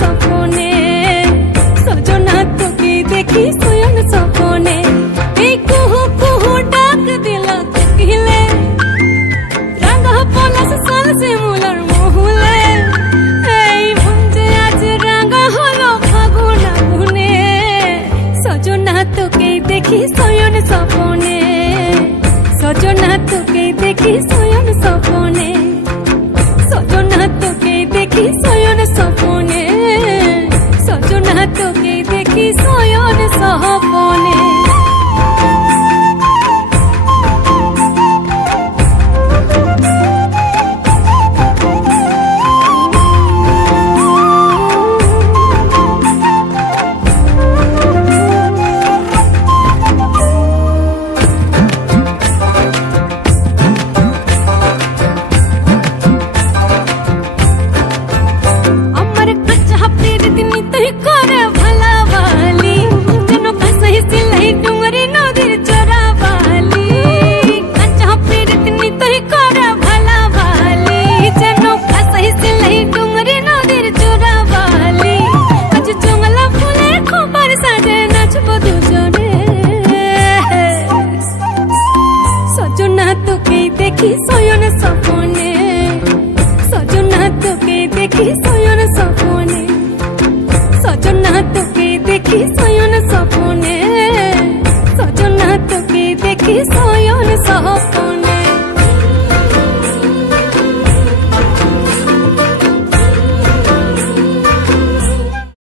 सपने सजना তোকে দেখি শয়ন সপনে এই কুহু কুহু ডাক দিল কোকিলে রাঙা পলাশ সাল শিমুলার মহুলে এই মন যে আজ রাঙা হলো ফাগুন আগুনে সজনা তোকে দেখি শয়ন সপনে সজনা তোকে দেখি শয়ন সপনে সজনা তোকে দেখি শয়ন সপনে সজনা তোকে দেখি শয়ন সপনে দেখি শয়ন সপনে সজনা তোকে দেখি শয়ন সপনে সজনা তোকে দেখি